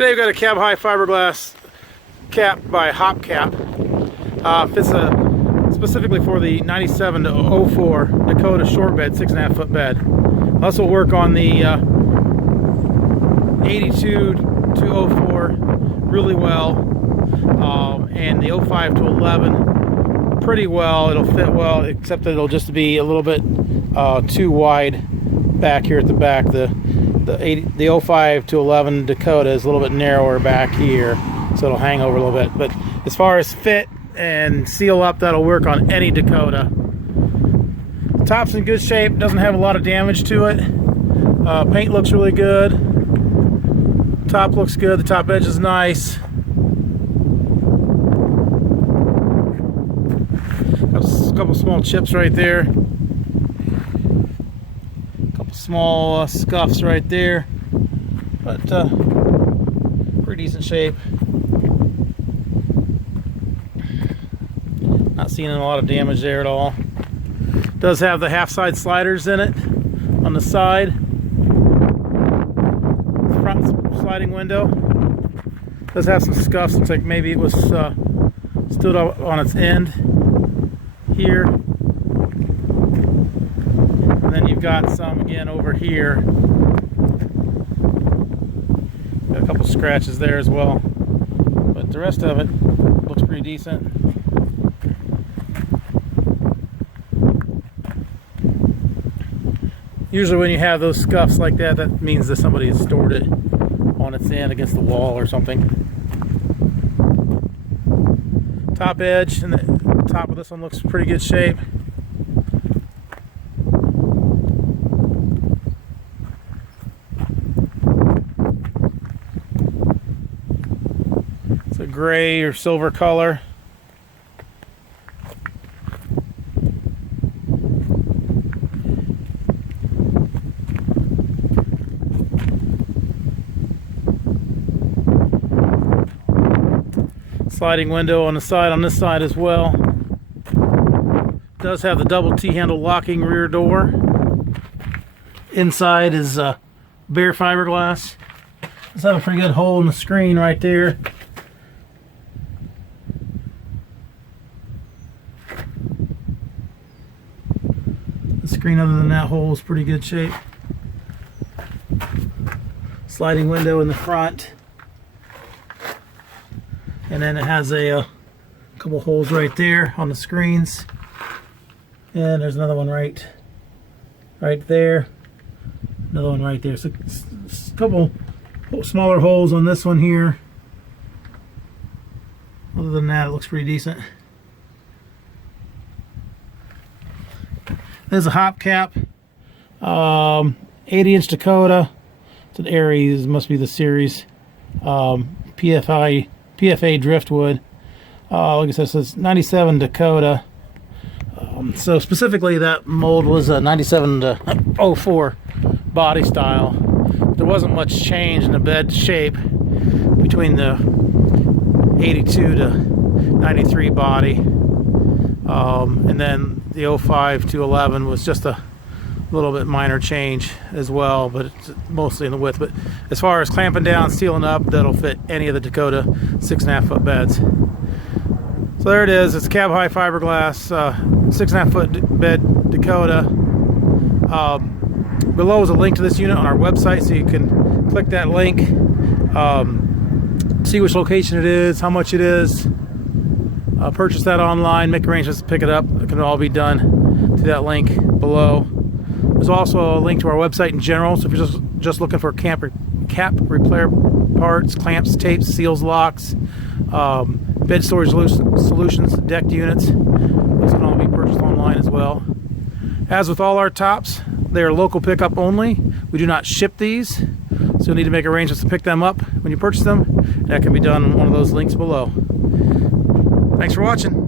Today we've got a cab high fiberglass cap by Hop Cap. Fits specifically for the 97 to 04 Dakota short bed, 6.5 foot bed. Also work on the 82 to 04 really well, and the 05 to 11 pretty well. It'll fit well, except that it'll just be a little bit too wide back here at the back. The 05 to 11 Dakota is a little bit narrower back here, so it'll hang over a little bit. But as far as fit and seal up, that'll work on any Dakota. The top's in good shape, doesn't have a lot of damage to it. Paint looks really good. Top looks good, the top edge is nice. Got a couple small chips right there. Small scuffs right there, but pretty decent shape. Not seeing a lot of damage there at all. Does have the half side sliders in it on the side. Front sliding window does have some scuffs. Looks like maybe it was stood up on its end here. And then you've got some again over here. Got a couple scratches there as well. But the rest of it looks pretty decent. Usually when you have those scuffs like that, that means that somebody has stored it on its end against the wall or something. Top edge and the top of this one looks pretty good shape. A gray or silver color. Sliding window on the side, on this side as well. Does have the double T-handle locking rear door. Inside is bare fiberglass. Does have a pretty good hole in the screen right there. Screen other than that hole is pretty good shape. Sliding window in the front, and then it has a couple holes right there on the screens, and there's another one right there, another one right there. So a couple smaller holes on this one here. Other than that, it looks pretty decent. There's a Hop Cap, 80-inch Dakota. It's an Aries, must be the series. PFA driftwood. Like I said, so it's 97 Dakota. So specifically, that mold was a 97 to 04 body style. There wasn't much change in the bed shape between the 82 to 93 body. And then the 05 to 11 was just a little bit minor change as well, but it's mostly in the width. But as far as clamping down, sealing up, that'll fit any of the Dakota 6.5 foot beds. So there it is. It's cab high fiberglass, 6.5 foot bed Dakota. Below is a link to this unit on our website, so you can click that link, see which location it is, how much it is. Purchase that online, make arrangements to pick it up. It can all be done to that link below. There's also a link to our website in general, so if you're just looking for cap repair parts, clamps, tapes, seals, locks, bed storage solutions, decked units, those can all be purchased online as well. As with all our tops, they are local pickup only. We do not ship these, so you'll need to make arrangements to pick them up when you purchase them. That can be done on one of those links below. Thanks for watching.